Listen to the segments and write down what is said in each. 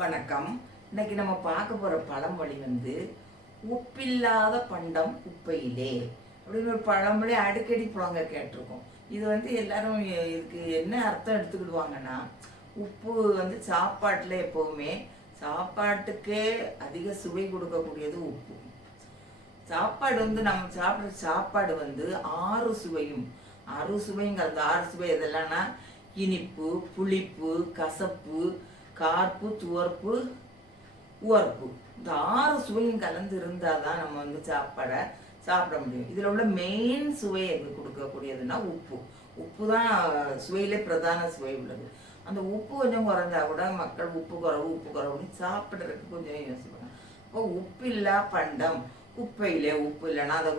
வணக்கம். இன்னைக்கு நம்ம பார்க்க போகிற பழமொழி வந்து உப்பில்லாத பண்டம் உப்பையிலே. அப்படின்னு ஒரு பழமொழி அடிக்கடி புழங்க கேட்டிருக்கோம். இது வந்து எல்லாரும் இதுக்கு என்ன அர்த்தம் எடுத்துக்கிடுவாங்கன்னா உப்பு வந்து சாப்பாட்டில் எப்போவுமே சாப்பாட்டுக்கே அதிக சுவை கொடுக்கக்கூடியது உப்பு. சாப்பாடு வந்து நம்ம சாப்பிட்ற சாப்பாடு வந்து ஆறு சுவையும் ஆறு சுவைங்கிறது ஆறு சுவை எதெல்லாம்னா இனிப்பு புளிப்பு கசப்பு கார்ப்பு துவர்ப்பு உவர்ப்பு. இந்த ஆறு சுவையும் கலந்து இருந்தால் தான் நம்ம வந்து சாப்பாடை சாப்பிட முடியும். இதில் உள்ள மெயின் சுவை எது கொடுக்கக்கூடியதுன்னா உப்பு. உப்பு தான் சுவையிலே பிரதான சுவை உள்ளது. அந்த உப்பு கொஞ்சம் குறைஞ்சா கூட மக்கள் உப்பு குறவு உப்பு குறவுன்னு சாப்பிட்றதுக்கு கொஞ்சம் யோசிப்பாங்க. இப்போ உப்பு இல்லா பண்டம். குப்பையிலே உப்பு இல்லைன்னா அதை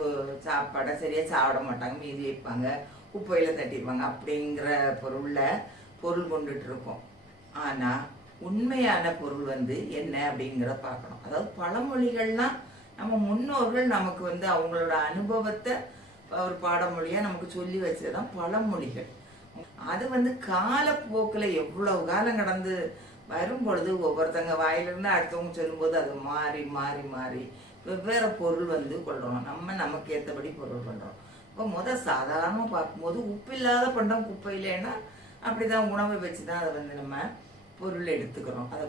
சாப்பாடை சரியாக சாப்பிட மாட்டாங்க மீதி வைப்பாங்க குப்பையில் தட்டிடுவாங்க அப்படிங்கிற பொருளில் பொருள் கொண்டுட்டு இருக்கோம். ஆனால் உண்மையான பொருள் வந்து என்ன அப்படிங்கிறத பார்க்கணும். அதாவது பழமொழிகள்லாம் நம்ம முன்னோர்கள் நமக்கு வந்து அவங்களோட அனுபவத்தை ஒரு பாடமொழியாக நமக்கு சொல்லி வச்சதுதான் பழமொழிகள். அது வந்து காலப்போக்கில் எவ்வளவு காலம் கடந்து வரும் பொழுது ஒவ்வொருத்தங்க வாயிலிருந்து அடுத்தவங்க சொல்லும்போது அது மாறி மாறி மாறி வெவ்வேறு பொருள் வந்து கொள்ளணும். நம்ம நமக்கு ஏற்றபடி பொருள் பண்ணுறோம் இப்போ முதல் சாதாரணமாக பார்க்கும்போது உப்பில்லாத பண்டம் குப்பையிலேன்னா அப்படிதான் உணவை வச்சு தான் அதை வந்து நம்ம பொருள் எடுத்துக்கிறோம் அதை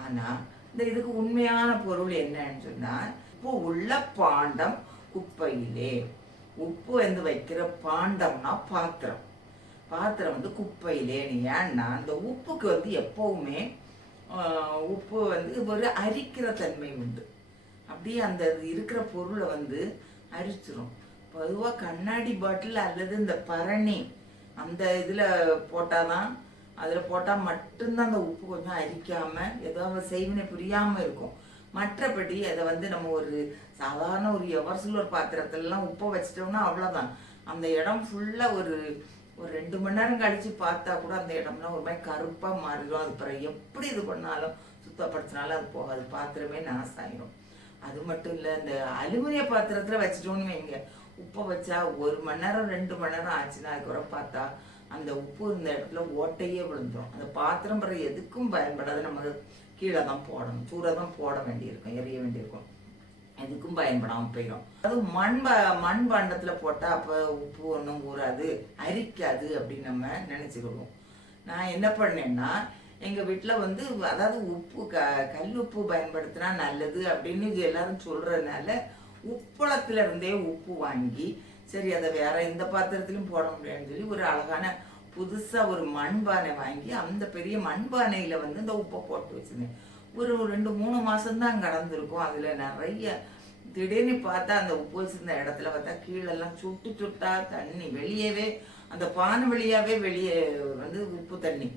ஆனால் இந்த இதுக்கு உண்மையான பொருள் என்னன்னு சொன்னால் உப்பு உள்ள பாண்டம் குப்பையிலே. உப்பு வந்து வைக்கிற பாண்டம்னா பாத்திரம். பாத்திரம் வந்து குப்பையிலே. ஏன்னா அந்த உப்புக்கு வந்து எப்பவுமே உப்பு வந்து ஒரு அரிக்கிற தன்மை உண்டு. அப்படியே அந்த இது இருக்கிற பொருளை வந்து அரிச்சிரும். பொதுவாக கண்ணாடி பாட்டில் அல்லது இந்த பரணி அந்த இதில் போட்டால் தான் அதில் போட்டால் மட்டும்தான் அந்த உப்பு கொஞ்சம் அரிக்காமல் ஏதோ செய்வினை புரியாமல் இருக்கும். மற்றபடி அதை வந்து நம்ம ஒரு சாதாரண ஒரு எவர்சில் பாத்திரத்துலலாம் உப்பை வச்சிட்டோம்னா அவ்வளோதான் அந்த இடம் ஃபுல்லாக ஒரு ஒரு ரெண்டு மணி நேரம் கழித்து பார்த்தா கூட அந்த இடம்லாம் ஒரு மாதிரி கருப்பாக மாறிடும். அது பிறகு எப்படி இது பண்ணாலும் சுத்தப்படுத்தினாலும் அது போகாது. பாத்திரமே நாசாயிரும். அது மட்டும் இல்லை இந்த அலுமினிய பாத்திரத்தில் வச்சிட்டோம்னு வைங்க. உப்பை வச்சா ஒரு மணி நேரம் ரெண்டு மணி நேரம் ஆச்சுன்னா அதுக்கப்புறம் பார்த்தா அந்த உப்பு இந்த இடத்துல ஓட்டையே விழுந்துரும். அந்த பாத்திரம் பிற எதுக்கும் பயன்படாது. நம்ம கீழே தான் போடணும். தூர தான் போட வேண்டியிருக்கும் எறிய வேண்டியிருக்கும். எதுக்கும் பயன்படாமல் போயிடும் அது மண் மண் பாண்டத்தில் போட்டால் அப்போ உப்பு ஒன்றும் ஊறாது அரிக்காது அப்படின்னு நம்ம நினச்சிக்கிடுவோம். நான் என்ன பண்ணேன்னா எங்கள் வீட்டில் வந்து அதாவது உப்பு க கல் உப்பு பயன்படுத்தினா நல்லது அப்படின்னு இது எல்லாரும் சொல்கிறதுனால உப்பளத்துல இருந்தே உப்பு வாங்கி சரி அதை வேற எந்த பாத்திரத்திலும் போட முடியாதுன்னு சொல்லி ஒரு அழகான புதுசாக ஒரு மண்பானை வாங்கி அந்த பெரிய மண்பானையில் வந்து இந்த உப்பை போட்டு வச்சிருந்தேன். ஒரு ரெண்டு மூணு மாசம்தான் கடந்திருக்கும். அதில் நிறைய திடீர்னு பார்த்தா அந்த உப்பு வச்சிருந்த இடத்துல பார்த்தா கீழெல்லாம் சுட்டு சுட்டா தண்ணி வெளியவே அந்த பானை வழியாவே வெளியே வந்து உப்பு தண்ணி.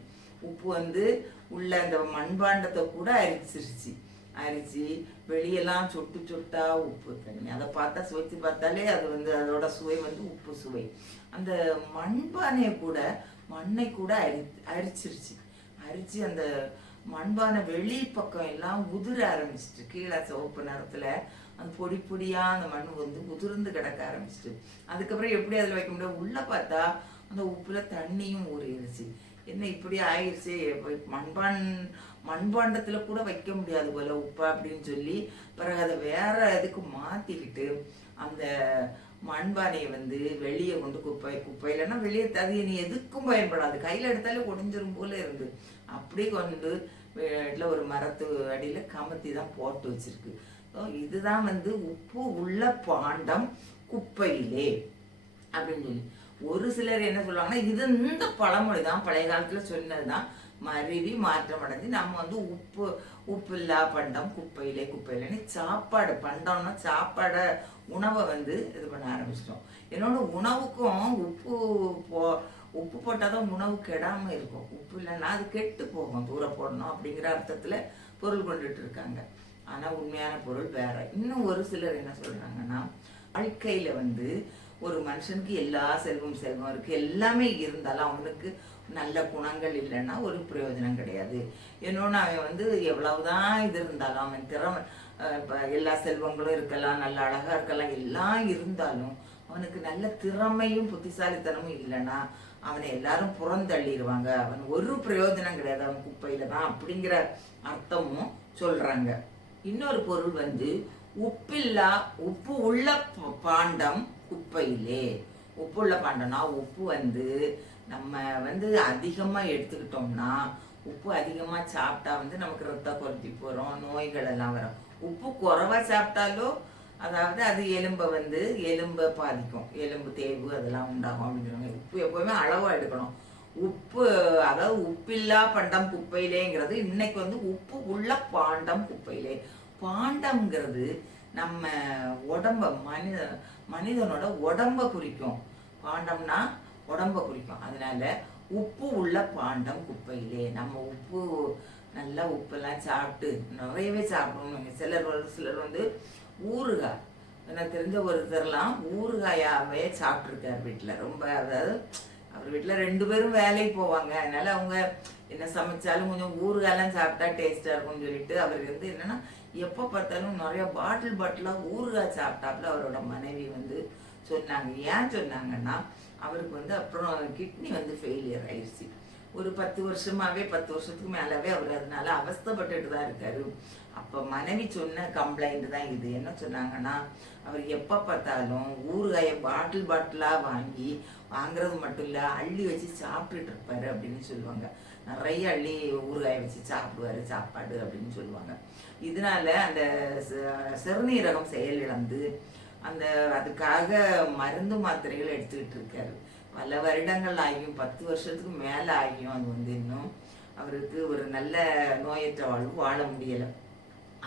உப்பு வந்து உள்ள அந்த மண்பாண்டத்தை கூட அரிச்சிருச்சு. அரிச்சு வெளியெல்லாம் சொட்டு சொட்டா உப்பு தண்ணி அதை பார்த்தா சுவைச்சு பார்த்தாலே அது வந்து அதோட சுவை வந்து உப்பு சுவை. அந்த மண்பானையை கூட மண்ணை கூட அரி அரிச்சிருச்சு. அரிச்சு அந்த மண்பானை வெளி பக்கம் எல்லாம் உதிர ஆரம்பிச்சிட்டு கீழே சிவப்பு நேரத்தில் அந்த பொடி பொடியாக அந்த மண் வந்து உதிர்ந்து கிடக்க ஆரம்பிச்சிட்டு. அதுக்கப்புறம் எப்படி அதில் வைக்க முடியாது உள்ளே பார்த்தா அந்த உப்புல தண்ணியும் ஊறிடுச்சு என்ன இப்படி ஆயிடுச்சு மண்பான் மண்பாண்டத்தில் கூட வைக்க முடியாது போல உப்பை அப்படின்னு சொல்லி. பிறகு அதை வேற இதுக்கு மாற்றிக்கிட்டு அந்த மண்பானையை வந்து வெளியே கொண்டு குப்பை குப்பையிலன்னா வெளியே அது நீ எதுக்கும் பயன்படாது. கையில் எடுத்தாலே ஒடிஞ்சிரும் போல இருந்து. அப்படி கொண்டு வீட்டில் ஒரு மரத்து அடியில் கமத்தி தான் போட்டு வச்சிருக்கு. இதுதான் வந்து உப்பு உள்ள பாண்டம் குப்பையிலே அப்படின்னு சொல்லி. ஒரு சிலர் என்ன சொல்லுவாங்கன்னா இது இந்த பழமொழி தான் பழைய காலத்தில் சொன்னது தான் மருவி மாற்றம் அடைஞ்சு நம்ம வந்து உப்பு உப்பு இல்லா பண்டம் குப்பையிலே குப்பையிலேன்னு சாப்பாடு பண்டம்னா சாப்பாடை உணவை வந்து இது பண்ண ஆரம்பிச்சிட்டோம். என்னோட உணவுக்கும் உப்பு போ உப்பு போட்டால் தான் உணவு கெடாமல் இருக்கும். உப்பு இல்லைன்னா அது கெட்டு போகும். தூர போடணும் அப்படிங்கிற அர்த்தத்தில் பொருள் கொண்டுட்டு இருக்காங்க. ஆனால் உண்மையான பொருள் வேற. இன்னும் ஒரு சிலர் என்ன சொல்கிறாங்கன்னா வாழ்க்கையில் வந்து ஒரு மனுஷனுக்கு எல்லா செல்வம் செல்வம் இருக்குது எல்லாமே இருந்தாலும் அவனுக்கு நல்ல குணங்கள் இல்லைன்னா ஒரு பிரயோஜனம் கிடையாது. இன்னொன்று அவன் வந்து எவ்வளவுதான் இது இருந்தாலும் அவன் திறமை இப்போ எல்லா செல்வங்களும் இருக்கலாம் நல்ல அழகாக இருக்கலாம் எல்லாம் இருந்தாலும் அவனுக்கு நல்ல திறமையும் புத்திசாலித்தனமும் இல்லைன்னா அவனை எல்லாரும் புறந்தள்ளிடுவாங்க. அவன் ஒரு பிரயோஜனம் கிடையாது. அவன் குப்பையில தான் அப்படிங்கிற அர்த்தமும் சொல்கிறாங்க இன்னொரு பொருள் வந்து உப்பில்லா உப்பு உள்ள ப- பாண்டம் குப்பையிலே. உப்பு உள்ள பாண்டம்னா உப்பு வந்து நம்ம வந்து அதிகமாக எடுத்துக்கிட்டோம்னா உப்பு அதிகமாக சாப்பிட்டா வந்து நமக்கு ரத்த கொதிப்பு போகிறோம் நோய்கள் எல்லாம் வரும். உப்பு குறைவா சாப்பிட்டாலும் அதாவது அது எலும்பை வந்து எலும்பை பாதிக்கும். எலும்பு தேய்வு அதெல்லாம் உண்டாகும் அப்படிங்கிறாங்க உப்பு எப்போவுமே அளவாக எடுக்கணும். உப்பு அதாவது உப்பில்லா பண்டம் குப்பையிலேங்கிறது இன்னைக்கு வந்து உப்பு உள்ள பாண்டம் குப்பையிலே. பாண்டம்ங்கிறது நம்ம உடம்ப மனித மனிதனோட உடம்ப குறிக்கும். பாண்டம்னா உடம்ப குறிக்கும். அதனால உப்பு உள்ள பாண்டம் குப்பையிலே. நம்ம உப்பு நல்லா உப்பெல்லாம் சாப்பிட்டு நிறையவே சாப்பிடணும் சிலர் ஒரு சிலர் வந்து ஊறுகாய். எனக்கு தெரிஞ்ச ஒருத்தர்லாம் ஊறுகாயாவே சாப்பிட்ருக்கார் வீட்டில் ரொம்ப அதாவது அவர் வீட்டில் ரெண்டு பேரும் வேலைக்கு போவாங்க. அதனால அவங்க என்ன சமைச்சாலும் கொஞ்சம் ஊறுகாயெல்லாம் சாப்பிட்டா டேஸ்ட்டாக இருக்கும்னு சொல்லிட்டு அவருக்கு வந்து என்னென்னா எப்போ பார்த்தாலும் நிறைய பாட்டில் பாட்டிலாக ஊறுகாய் சாப்பிட்டாப்புல அவரோட மனைவி வந்து சொன்னாங்க. ஏன் சொன்னாங்கன்னா அவருக்கு வந்து அப்புறம் கிட்னி வந்து ஃபெயிலியர் ஆயிடுச்சு ஒரு பத்து வருஷமாகவே பத்து வருஷத்துக்கு மேலவே அவர் அதனால அவஸ்தைப்பட்டுட்டு தான் இருக்காரு. அப்போ மனைவி சொன்ன கம்ப்ளைண்ட் தான் இது. என்ன சொன்னாங்கன்னா அவர் எப்போ பார்த்தாலும் ஊறுகாயை பாட்டில் பாட்டிலாக வாங்கி வாங்குறது மட்டும் இல்லை அள்ளி வச்சு சாப்பிட்டுட்டு இருப்பாரு அப்படின்னு சொல்லுவாங்க. நிறைய அள்ளி ஊறுகாயை வச்சு சாப்பிடுவாரு சாப்பாடு அப்படின்னு சொல்லுவாங்க. இதனால அந்த ச- சிறுநீரகம் செயலிழந்து அந்த அதுக்காக மருந்து மாத்திரைகள் எடுத்துக்கிட்டு இருக்காரு. பல வருடங்கள் ஆகியும் பத்து வருஷத்துக்கு மேலே ஆகியும் அது வந்து இன்னும் அவருக்கு ஒரு நல்ல நோயற்ற வாழ்வு வாழ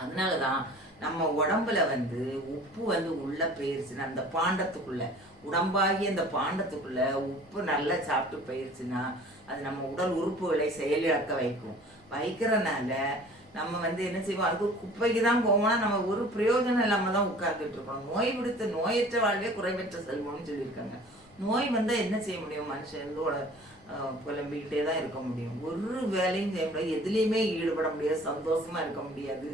அதனால தான் நம்ம உடம்புல வந்து உப்பு வந்து உள்ள போயிருச்சுன்னா அந்த பாண்டத்துக்குள்ள உடம்பாகி அந்த பாண்டத்துக்குள்ள உப்பு நல்லா சாப்பிட்டு போயிருச்சுன்னா அது நம்ம உடல் உறுப்புகளை செயலிழக்க வைக்கும். வைக்கிறனால நம்ம வந்து என்ன செய்வோம்? அதுக்கு குப்பைக்கு தான் போவோம்னா நம்ம ஒரு பிரயோஜனம் இல்லாம தான் உட்கார்ந்துட்டு இருக்கோம். நோய் விடுத்த நோயற்ற வாழ்வே குறைவற்ற செல்வம்னு சொல்லியிருக்காங்க. நோய் வந்தால் என்ன செய்ய முடியும்? மனுஷன் வந்து புலம்பிக்கிட்டே தான் இருக்க முடியும். ஒரு வேலையும் செய்ய முடியாது. எதுலேயுமே ஈடுபட முடியாது. சந்தோஷமா இருக்க முடியாது.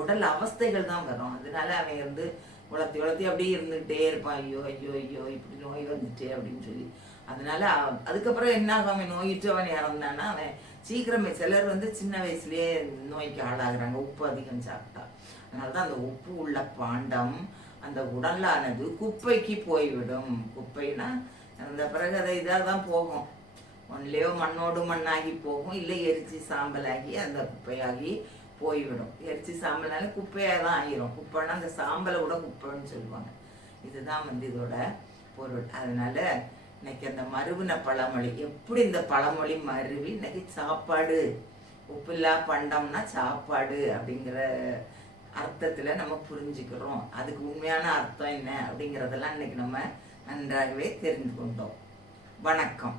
உடல் அவஸ்தைகள் தான் வரும். அதனால அவன் வந்து உளத்தி உளத்தி அப்படியே இருந்துகிட்டே இருப்பான். ஐயோ ஐயோ ஐயோ இப்படி நோய் வந்துட்டே அப்படின்னு சொல்லி. அதனால அதுக்கப்புறம் என்ன ஆகும்? அவன் நோயிற்றவன் இறந்தானா அவன் சீக்கிரமே சிலர் வந்து சின்ன வயசுலயே நோய்க்கு ஆளாகிறாங்க. உப்பு அதிகம் சாப்பிட்டா. அதனாலதான் அந்த உப்பு உள்ள பாண்டம் அந்த உடலானது குப்பைக்கு போய்விடும். குப்பைனா அந்த பிறகு அதை இதாக தான் போகும். ஒன்லையோ மண்ணோடு மண்ணாகி போகும். இல்லை எரிச்சி சாம்பலாகி அந்த குப்பையாகி போய்விடும். எரிச்சி சாம்பல்னால குப்பையாக தான் ஆகிரும் குப்பைன்னா அந்த சாம்பலை கூட குப்பைன்னு சொல்லுவாங்க. இதுதான் வந்து இதோட பொருள். அதனால இன்னைக்கு அந்த மருவின பழமொழி எப்படி இந்த பழமொழி மருவி இன்னைக்கு சாப்பாடு உப்புல்லா பண்டம்னா சாப்பாடு அப்படிங்கிற அர்த்தத்தில் நம்ம புரிஞ்சுக்கிறோம். அதுக்கு உண்மையான அர்த்தம் என்ன அப்படிங்கிறதெல்லாம் இன்னைக்கு நம்ம நன்றாகவே தெரிந்து கொண்டோம். வணக்கம்.